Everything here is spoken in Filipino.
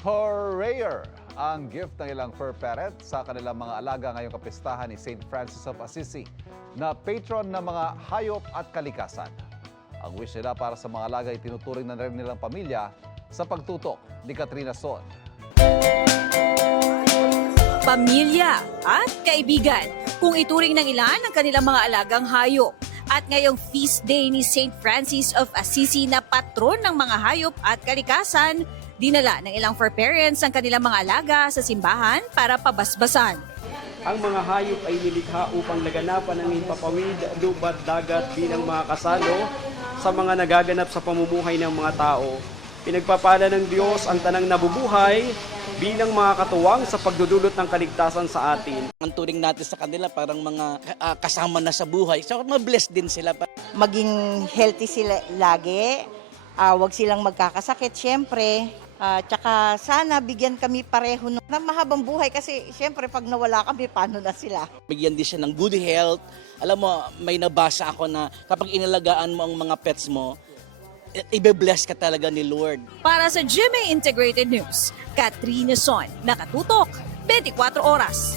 For-rare ang gift ng ilang fur parent sa kanilang mga alaga ngayong kapistahan ni St. Francis of Assisi na patron ng mga hayop at kalikasan. Ang wish nila para sa mga alaga ay tinuturing na rin nilang pamilya sa pagtutok ni Katrina Son. Pamilya at kaibigan, kung ituring ng ilan ang kanilang mga alagang hayop. At ngayong feast day ni St. Francis of Assisi na patron ng mga hayop at kalikasan, dinala ng ilang fur parents ang kanilang mga alaga sa simbahan para pabasbasan. Ang mga hayop ay nilikha upang laganapan ng himpapawid, lubat, dagat bilang mga kasalo sa mga nagaganap sa pamumuhay ng mga tao. Pinagpapala ng Diyos ang tanang nabubuhay bilang mga katuwang sa pagdudulot ng kaligtasan sa atin. Ang turing natin sa kanila parang mga kasama na sa buhay. So ma-bless din sila. Maging healthy sila lagi, wag silang magkakasakit syempre. Tsaka sana bigyan kami pareho ng mahabang buhay kasi syempre pag nawala kami, paano na sila? Bigyan din siya ng good health. Alam mo, may nabasa ako na kapag inalagaan mo ang mga pets mo, ibe-bless ka talaga ni Lord. Para sa GMA Integrated News, Katrina Son, nakatutok, 24 oras.